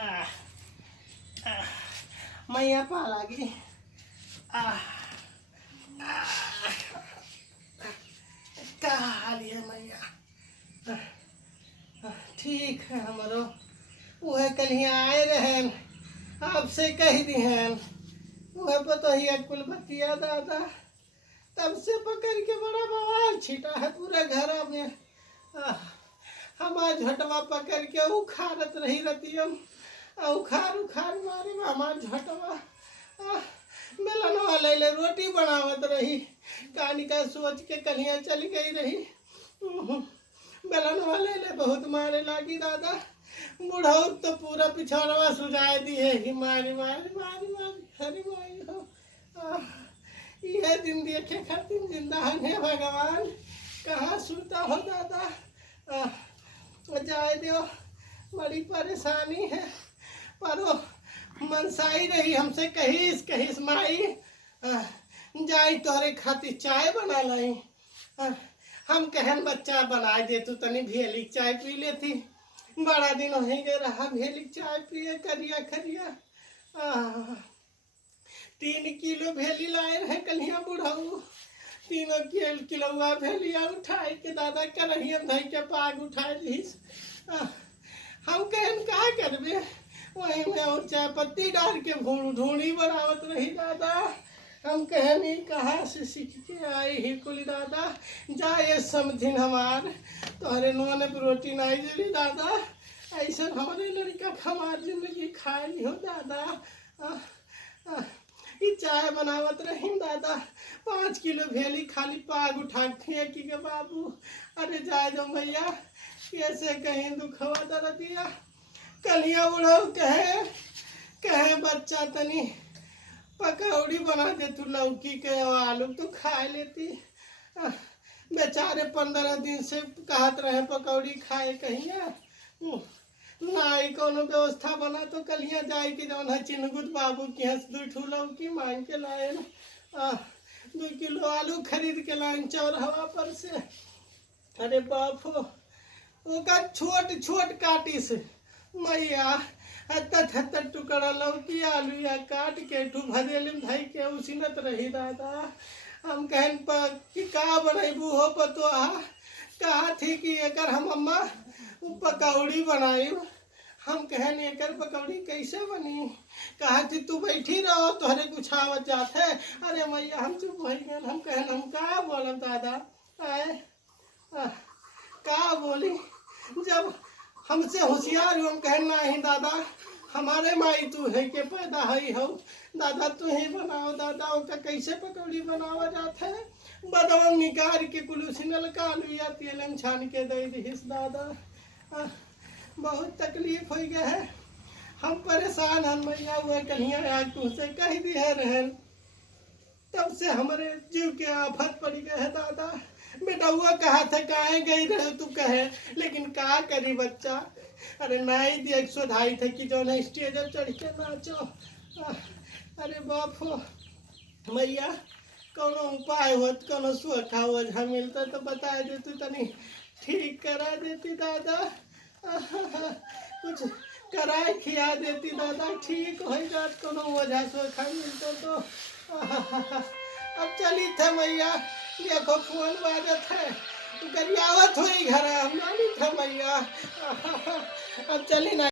आह, आह, मैया पा लागी। आह, आह, का हाल है मैया? ठीक है हमारो। वह कल यहाँ आए रहे, आपसे कह दी हैं वह पतोहिया कुल बतिया दादा, तब से पकड़ के बड़ा बवाल छिटा है पूरे घर में। हमार झटवा पकड़ के उखाड़त रही रतियम, उखाड़ उखाड़ मारे में हमार झटवा बेलनवा ले ले रोटी बनावत रही। कहानी का सोच के कलियाँ चल गई रही। बेलनवा ले ले बहुत मारे लागी दादा। बुढ़ऊ तो पूरा पिछड़वा सुझाए दी है कि मारी मारी मारी मारी हरी मारी हो। यह दिन देखे खातिर जिंदा है भगवान, कहाँ सुनता हो दादा। जाए दो, बड़ी परेशानी है। पर वो मनसाई रही हमसे कहीस कहीस माई जाई तोहरे खातिर चाय बना लाई। हम कहन बच्चा बना दे तू तनी भेली चाय पी लेती। बड़ा दिन हो गए रहा भेली चाय पिए करिया खरिया। 3 किलो भेली लाए रहे कलिया बुढ़ऊ। 3 किलोवा भेलिया उठाए के दादा करहिया धई के पाग उठाए लीस। हम कहन का करबे, वही में और चाय पत्ती डाल के ढूंढी बनावत रही दादा। हम कहनी कहाँ से सीख के आई ही कुली दादा। जाए समझिन हमार तोहरे नोने प्रोटीन आई जरी दादा। ऐसा हमारे लड़का हमार जिंदगी खाई हो दादा। ये चाय बनावत रही दादा। 5 किलो भेली खाली पाग उठा फेंक के बाबू। अरे जाए दो भैया, कैसे कहीं दुखवा दर दिया। कलिया बुढ़ऊ कहे कहे बच्चा तनी पकौड़ी बना दे तू लौकी के आलू तो खा लेती। बेचारे 15 दिन से कहत रहे पकौड़ी खाए कहिया नाई कोनो व्यवस्था बना तो कलिया जाए कि जौन है चिन्हगुत बाबू की हंस 2 ठू लौकी मांग के लाए 2 किलो आलू खरीद के लाए चौराहा पर से। अरे बाप ओका छोट छोट काटी से मैया 70 टुकड़ा लौकी आलू या काट के ठू भदेले में धई के उसीनत रही दादा। हम कहन कि का बनैबू हो पतोहा, कहा थी कि एकर हम अम्मा पकौड़ी बनाई। हम कहन एकर पकौड़ी कैसे बनी, कहा थी तू बैठी रहो तोहरे कुछ आवत जात है। अरे मैया हम चुप हो गए। हम कहन हम का बोलब दादा, का बोली जब हमसे होशियार हो। हम कहना नहीं दादा, हमारे माई तू है के पैदा है हो दादा, तू ही बनाओ दादा। उसका कैसे पकौड़ी बनावा जाता है, बदाम निकाल के कुलूसिनल का लिया तेल में छान के दे दीस दादा। बहुत तकलीफ हो गया है, हम परेशान हैं मैया। हुए कन्हैया आज तुझसे कह दिए रहे, तब से हमारे जीव के आफत पड़ गए है दादा। बेटा वो कहा था कहाँ गई रहे तू कहे, लेकिन का करी बच्चा। अरे नहीं देख सोधाई था कि जो ना स्टेज पर चढ़ के नाचो। अरे बाप हो मैया, कोनो उपाय होत कोनो सुखा वजह मिलता तो बता देती तनी ठीक करा देती दादा। कुछ कराए खिया देती दादा, ठीक हो जात कोनो वजह सुखा मिलता तो। अब चली थे मैया, देखो फोन बाजत है गरियावत हुई घर, हम नहीं था मैया। अब चली ना।